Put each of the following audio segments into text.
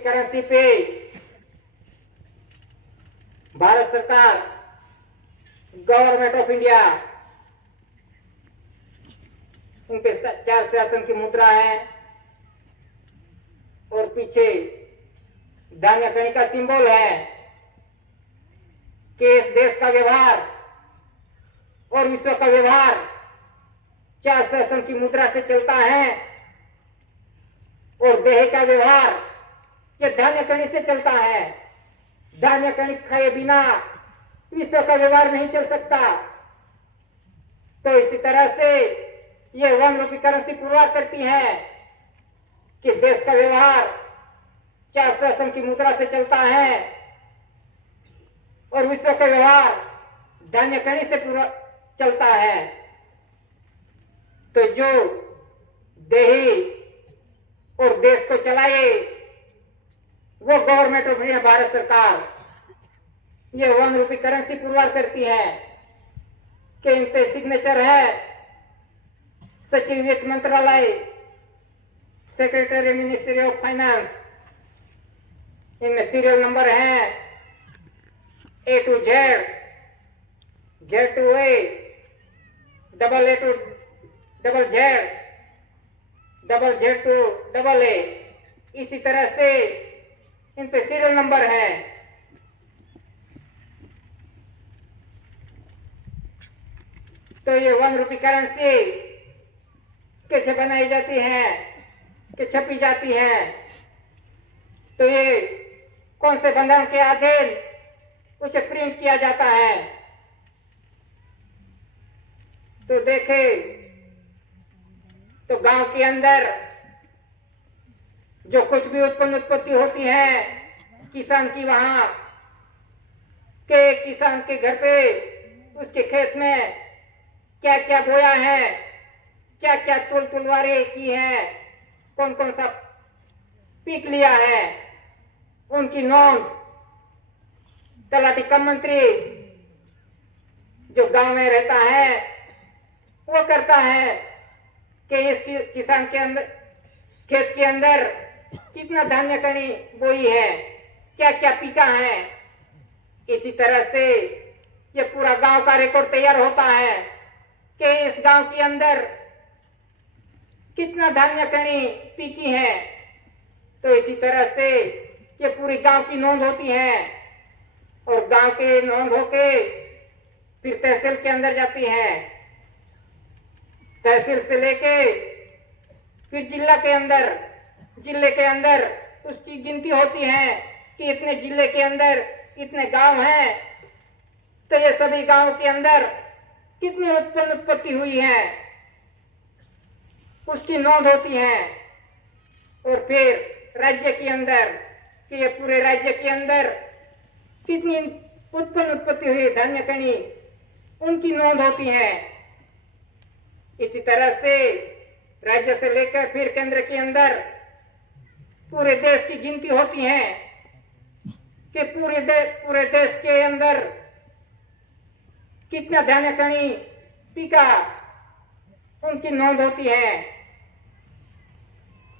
Currency पे भारत सरकार, government of India, उनके 4 शासन की मुद्रा है और पीछे धान्य कणी का सिंबल है कि इस देश का व्यवहार और विश्व का व्यवहार 4 शासन की मुद्रा से चलता है और देह का व्यवहार ये धान्य कणी से चलता है। धान्य कणी खाए बिना विश्व का व्यवहार नहीं चल सकता। तो इसी तरह से ये 1 रुपी करेंसी पुरवार करती है कि देश का व्यवहार 4 शासन की मुद्रा से चलता है और विश्व का व्यवहार धान्य कणी से पूरा चलता है। तो जो देही और देश को चलाए वो गवर्नमेंट ऑफ इंडिया, भारत सरकार, ये 1 रुपी करेंसी पुरवार करती है कि इन पे सिग्नेचर है सचिव वित्त मंत्रालय, सेक्रेटरी मिनिस्ट्री ऑफ फाइनेंस, इनमें सीरियल नंबर है A to Z, Z to A, A to Z, Z to A। इसी तरह से इन पे सीरियल नंबर है। तो ये 1 रुपी करेंसी कैसे बनाई जाती है, कि छपी जाती है, तो ये कौन से बंधन के अधीन उसे प्रिंट किया जाता है। तो देखे तो गांव के अंदर जो कुछ भी उत्पत्ति होती है किसान की, वहां के किसान के घर पे उसके खेत में क्या क्या बोया है, क्या क्या तुलवारी की है, कौन कौन सा पीक लिया है, उनकी नोंद तलाटी कम मंत्री जो गांव में रहता है वो करता है कि इस किसान के अंदर खेत के अंदर कितना धान्य कणी बोई है, क्या क्या पीका है। इसी तरह से ये पूरा गांव का रिकॉर्ड तैयार होता है कि इस गांव के अंदर कितना धान्य कणी पीकी है। तो इसी तरह से ये पूरी गांव की नोंद होती है और गांव के नोंद होके फिर तहसील के अंदर जाती है, तहसील से लेके फिर जिले के अंदर उसकी गिनती होती है कि इतने जिले के अंदर इतने गांव हैं, तो ये सभी गांव के अंदर कितनी उत्पत्ति हुई है उसकी नोंद होती है। और फिर राज्य के अंदर कि ये पूरे राज्य के अंदर कितनी उत्पत्ति हुई धान्य कणी, उनकी नोंद होती है। इसी तरह से राज्य से लेकर फिर केंद्र के अंदर पूरे देश की गिनती होती है कि पूरे देश के अंदर कितना धान्य कणी पीका, उनकी नोंद होती है।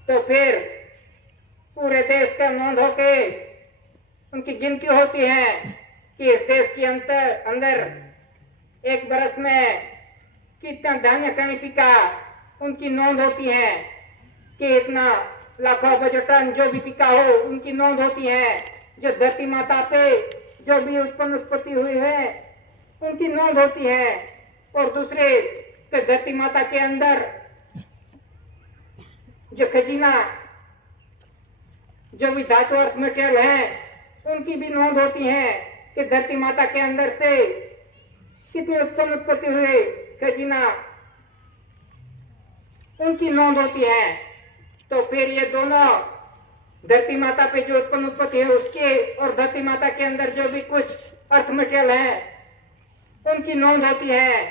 तो फिर पूरे देश का नोंद होके उनकी गिनती होती है कि इस देश के अंदर एक बरस में कितना धान्य कणी पीका, उनकी नोंद होती है कि इतना लाखों अरबों टन जो भी पीका हो उनकी नोंद होती है। जो धरती माता पे जो भी उत्पत्ति हुई है उनकी नोंद होती है। और दूसरे तो धरती माता के अंदर जो खजीना, जो भी धातु अर्थ मटेरियल है, उनकी भी नोंद होती है कि धरती माता के अंदर से कितनी उत्पत्ति हुई खजीना, उनकी नोंद होती है। तो फिर ये दोनों धरती माता पे जो उत्पत्ति है उसके और धरती माता के अंदर जो भी कुछ अर्थ मटेरियल है उनकी नोंद होती है।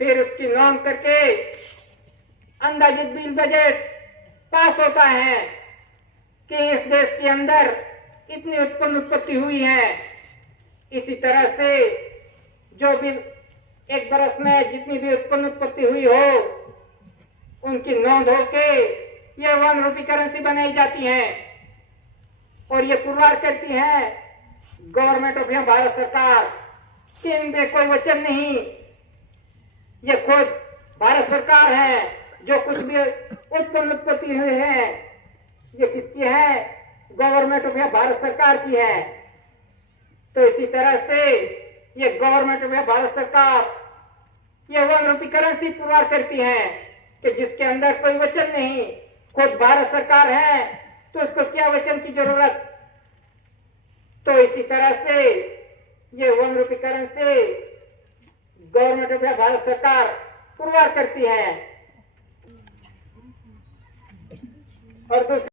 फिर उसकी नोंद करके अंदाजित बिल बजट पास होता है कि इस देश के अंदर इतनी उत्पत्ति हुई है। इसी तरह से जो भी एक बरस में जितनी भी उत्पत्ति हुई हो उनकी नोंद होके ये 1 रुपी करेंसी बनाई जाती है। और ये पुरवार करती है गवर्नमेंट ऑफ भारत सरकार कि इनमें कोई वचन नहीं। ये खुद भारत सरकार है, जो कुछ भी उत्पत्ति हुई है ये किसकी है? गवर्नमेंट ऑफ भारत सरकार की है। तो इसी तरह से ये गवर्नमेंट ऑफ भारत सरकार ये 1 रुपी करेंसी पुरवार करती है कि जिसके अंदर कोई वचन नहीं, खुद भारत सरकार है तो उसको क्या वचन की जरूरत। तो इसी तरह से ये 1 रुपी करेंसी गवर्नमेंट ऑफ भारत सरकार पुरवार करती है। और दूसरी